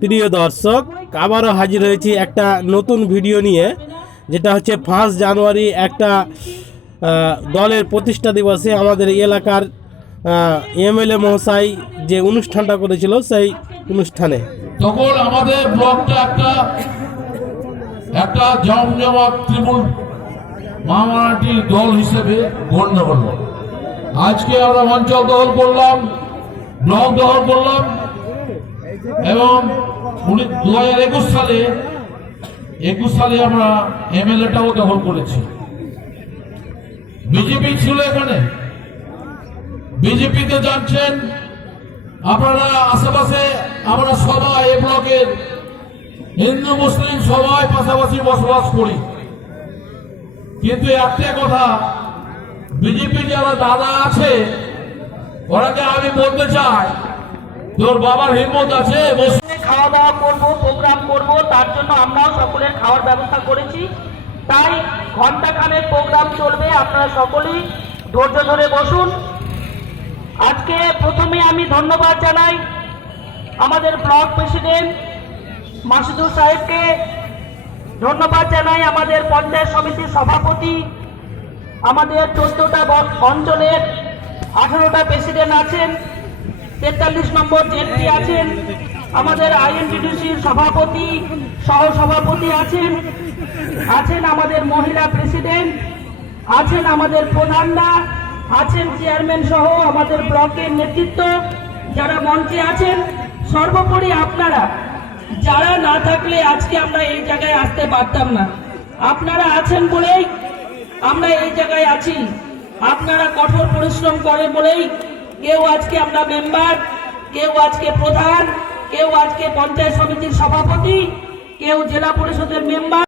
প্রিয় দর্শক, আবারও হাজির হয়েছি একটা নতুন ভিডিও নিয়ে, যেটা হচ্ছে 5 জানুয়ারি একটা দলের প্রতিষ্ঠা দিবসে আমাদের এলাকার এমএলএ মহাশয় যে অনুষ্ঠানটা করেছিল সেই অনুষ্ঠানে তখন আমাদের ব্লকটা একটা জমজমাট তৃণমূল মামাটি দল হিসেবে গণ্য হলো। আজকে আমরা অঞ্চল দখল করলাম, ব্লক দখল করলাম এবং 2021 সালে আমরা এমএলএটাও দখল করেছি। বিজেপি ছিল এখানে, বিজেপিতে যাচ্ছেন আপনারা আশেপাশে। আমরা সবাই এই ব্লকের হিন্দু মুসলিম সবাই পাশাপাশি বসবাস করি, কিন্তু একটা কথা, বিজেপি যারা দাদা আছে ওরাকে আমি বলতে চাই, তোর বাবার হিম্মত আছে খাওয়া দাওয়া করবো, প্রোগ্রাম করব, তার জন্য আমরাও সকলের খাওয়ার ব্যবস্থা করেছি। তাই ঘন্টাখানেক প্রোগ্রাম চলবে, আপনারা সকলেই ধৈর্য ধরে বসুন। আজকে প্রথমে আমি ধন্যবাদ জানাই আমাদের ব্লক প্রেসিডেন্ট মাসুদুর সাহেবকে, ধন্যবাদ জানাই আমাদের পঞ্চায়েত সমিতির সভাপতি, আমাদের 14টা অঞ্চলের 18টা প্রেসিডেন্ট আছেন, 43 নম্বর জেপি আছেন, আমাদের আইএনটিডিসির সভাপতি সহ সভাপতি আছেন, আমাদের মহিলা প্রেসিডেন্ট আছেন, আমাদের প্রধানরা আছেন, চেয়ারম্যান সহ আমাদের ব্লকের নেতৃত্ব যারা মঞ্চে আছেন। সর্বোপরি আপনারা যারা না থাকলে আজকে আমরা এই জায়গায় আসতে পারতাম না। আপনারা আছেন বলেই আমরা এই জায়গায় আছি। আপনারা কঠোর পরিশ্রম করে বলেই কেউ আজকে আমরা মেম্বার, কেউ আজকে প্রধান, কেউ আজকে পঞ্চায়েত সমিতির সভাপতি, কেউ জেলা পরিষদের মেম্বার।